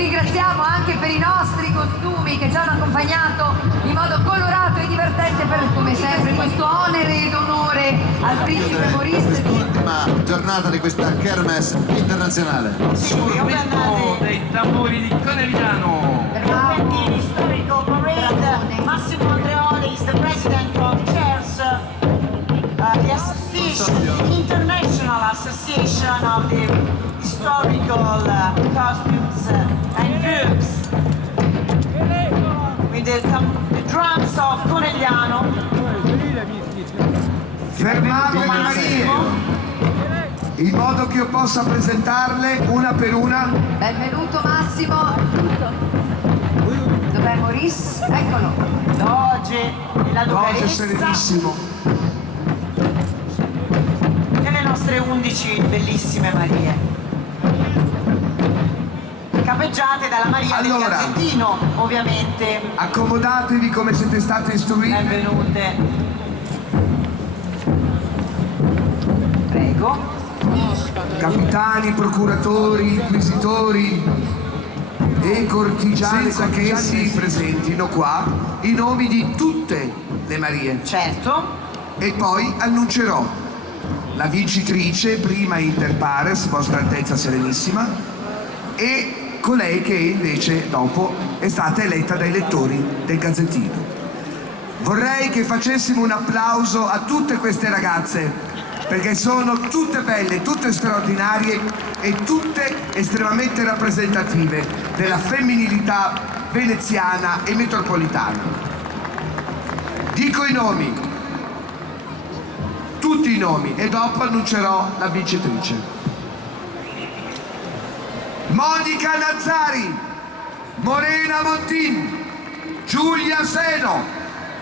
ringraziamo anche per i nostri costumi che ci hanno accompagnato in modo colorato e divertente per, come sempre, questo onere ed onore al principe Maurice. L'ultima giornata di questa kermesse internazionale. Sul ritmo dei tamburi di Conegliano. The historical parade, Massimo Andreoli is the president of CHAIRS, the association, International Association of the Historical Costumes and Groups, with the drums of Conegliano. Fermate le Marie, in modo che io possa presentarle una per una. Benvenuto Massimo. Dov'è Maurice? Eccolo. Doge e la Doge Duchessa serenissimo. e le nostre 11 bellissime Marie, capeggiate dalla Maria del Allora, Gazzettino, ovviamente. Accomodatevi come siete state istruite. Benvenute. Prego. Capitani, procuratori, inquisitori e cortigiani, senza che essi presentino qua i nomi di tutte le Marie. Certo. E poi annuncerò la vincitrice, prima inter pares, Vostra Altezza Serenissima, e colei che invece dopo è stata eletta dai lettori del Gazzettino. Vorrei che facessimo un applauso a tutte queste ragazze, perché sono tutte belle, tutte straordinarie e tutte estremamente rappresentative della femminilità veneziana e metropolitana. Dico i nomi, tutti i nomi, e dopo annuncerò la vincitrice. Monica Nazzari, Morena Montin, Giulia Seno,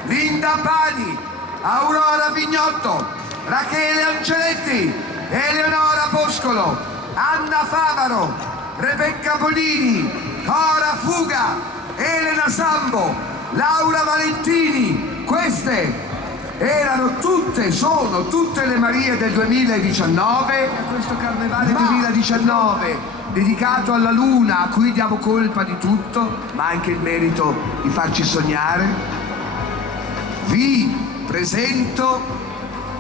Linda Pani, Aurora Vignotto, Rachele Anceletti, Eleonora Boscolo, Anna Favaro, Rebecca Bolini, Cora Fuga, Elena Sambo, Laura Valentini. Queste erano tutte, sono tutte le Marie del 2019. Questo Carnevale 2019 dedicato alla Luna, a cui diamo colpa di tutto, ma anche il merito di farci sognare. Vi presento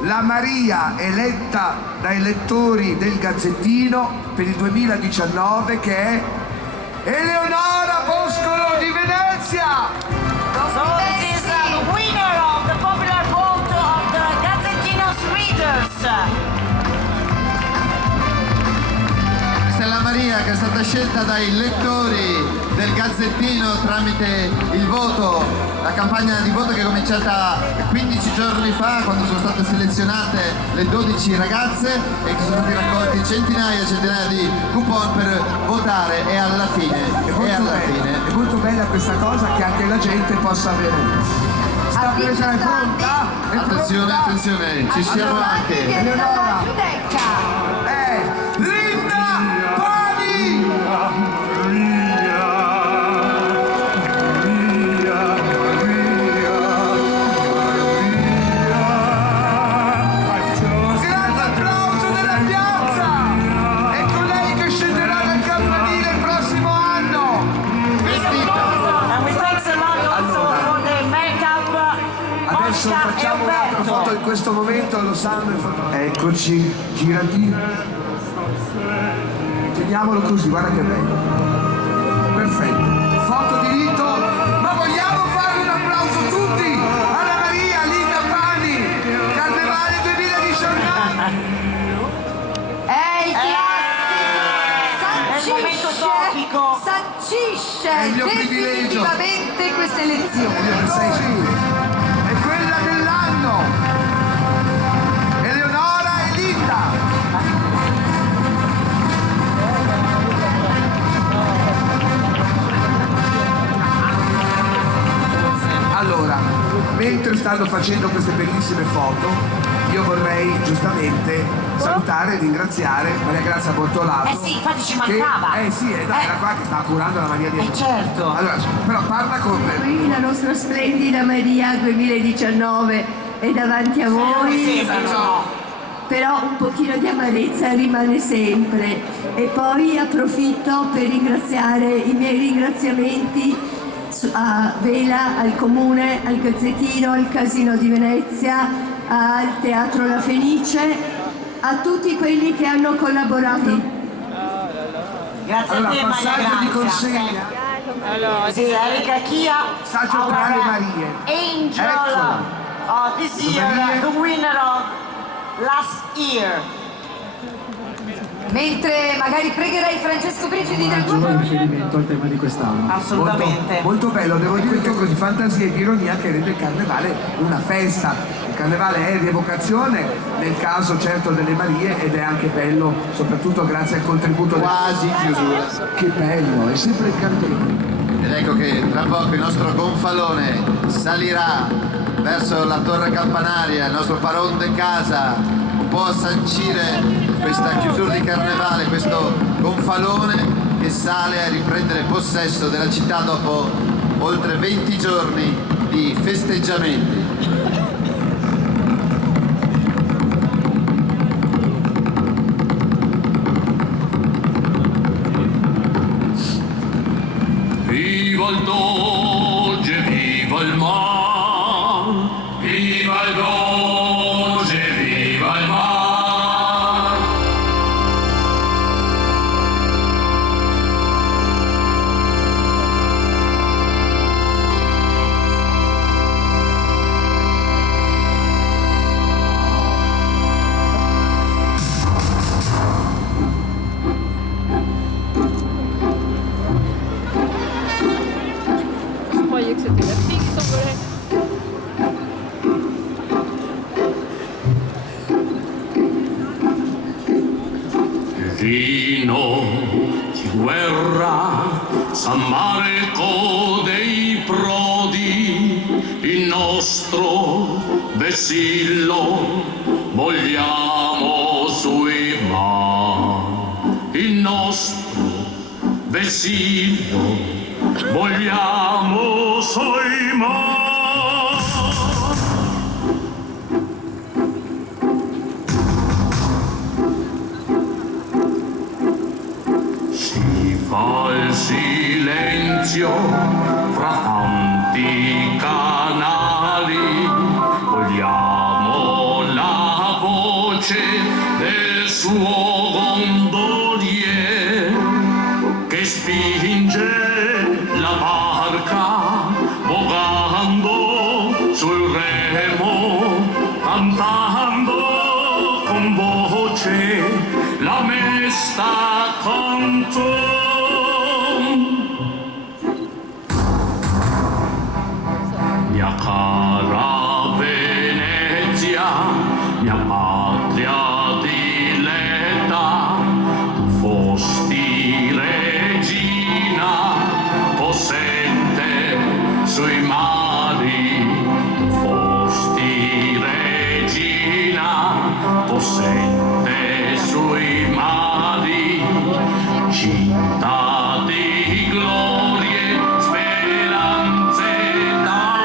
la Maria eletta dai lettori del Gazzettino per il 2019, che è Eleonora Boscolo di Venezia. So this is the winner of the popular vote of the Gazzettino's readers. Questa è la Maria che è stata scelta dai lettori del Gazzettino tramite il voto, la campagna di voto che è cominciata 15 giorni fa, quando sono state selezionate le 12 ragazze e che sono stati raccolti centinaia e centinaia di coupon per votare, e alla fine, È molto bella questa cosa, che anche la gente possa avere. Sta per essere pronta? È attenzione, pronta? attenzione, ci siamo anche. Eleonora Giudecca. Linda Pani! Grande applauso della piazza! È colei che scenderà dal campanile il prossimo anno! And we thanks a lot also for the make-up, Adesso Monica e facciamo un'altra foto Umberto. in questo momento, lo sanno. Eccoci, girati. Teniamolo così, guarda che bello. Perfetto. Foto di rito, ma vogliamo fare un applauso tutti alla Maria Linda Pani, Carnevale 2019. È il È il momento topico. sancisce È il mio privilegio. definitivamente queste elezioni. È quella dell'anno. Eleonora e Linda. Allora, mentre stanno facendo queste bellissime foto, io vorrei giustamente salutare e ringraziare Maria Grazia Bortolato. Eh sì, infatti ci mancava. Era qua che stava curando la Maria di certo. Allora, però parla con me. La nostra splendida Maria 2019 è davanti a voi. Sembrano. però un pochino di amarezza rimane sempre. E poi approfitto per ringraziare i miei ringraziamenti a Vela, al Comune, al Gazzettino, al Casino di Venezia, al Teatro La Fenice, a tutti quelli che hanno collaborato. Grazie Allora, a te, Maria passaggio di Grazia. consegna. This is Erika Kia, Passaggio tra le Marie. angel Eccola. this Le year, Marie. the winner of last year. Mentre magari pregherei Francesco Brigidi del gruppo. riferimento al tema di quest'anno. Assolutamente. Molto bello, devo dire che così fantasia e di ironia che rende il carnevale una festa. Il carnevale è rievocazione, nel caso certo delle Marie, ed è anche bello, soprattutto grazie al contributo Quasi chiusura. Che bello, è sempre il candele. Ed ecco che tra poco il nostro gonfalone salirà verso la torre campanaria, il nostro Paron de Casa può sancire questa chiusura di carnevale, questo gonfalone che sale a riprendere possesso della città dopo oltre 20 giorni di festeggiamenti. Viva il Doge, viva il mar, viva il Doge, viva il mar. croyais que c'était la fille qui s'envolait. Vino di guerra, San Marco dei Prodi, il nostro vessillo vogliamo sui mar. Il nostro vessillo vogliamo sui mar. Si fa il silenzio fra tanti canali, vogliamo la voce del suo gondolier che spinge la barca vogando sul remo, cantando con voce la mesta canzone. Mia cara Venezia, mia patria diletta, tu fosti regina possente sui mari, tu fosti regina possente sui mari, cinta di glorie, speranze d'amore.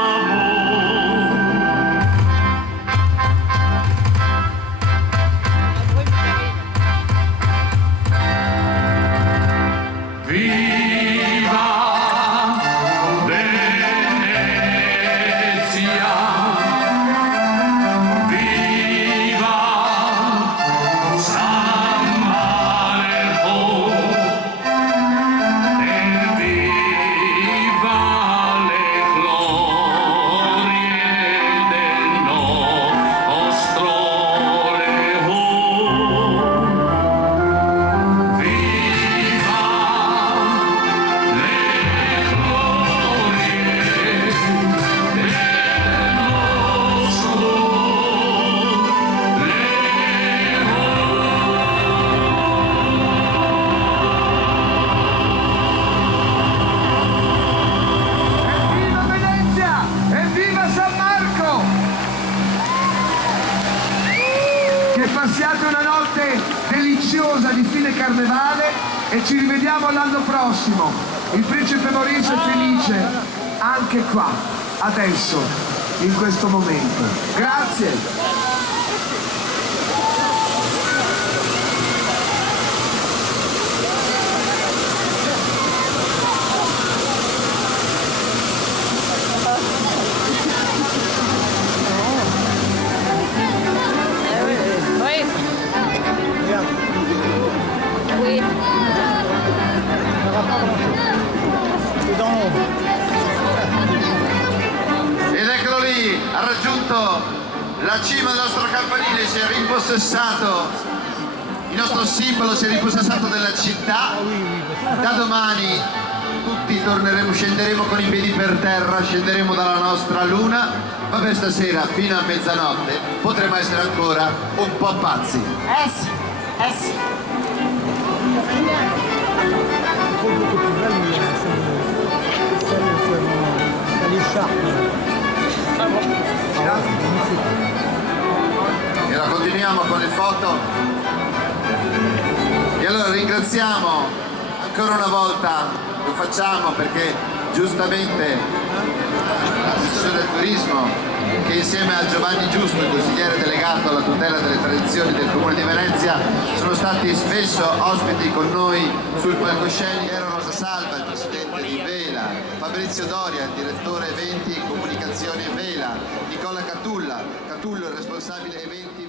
Viva Venezia, viva San Marco e viva le glorie del nostro leone. Viva le glorie del nostro Evviva Venezia! Evviva San Marco! Che passiate una notte deliziosa di fine carnevale e ci rivediamo l'anno prossimo. Il principe Maurizio è felice anche qua, adesso, in questo momento. Grazie! Ed eccolo lì, ha raggiunto la cima del nostro campanile, si è rimpossessato, il nostro simbolo si è rimpossessato della città. Da domani tutti scenderemo con i piedi per terra, scenderemo dalla nostra luna, ma per stasera fino a mezzanotte potremo essere ancora un po' pazzi. Sì, sì. E ora continuiamo con le foto. E allora ringraziamo ancora una volta, lo facciamo perché giustamente l'assessore del turismo, che insieme a Giovanni Giusto, il consigliere delegato alla tutela delle tradizioni del Comune di Venezia, sono stati spesso ospiti con noi sul palcoscenico. Piero Rosa Salva, il presidente di Vela, Fabrizio Doria, il direttore eventi e comunicazioni Vela, Nicola Catullo, il responsabile eventi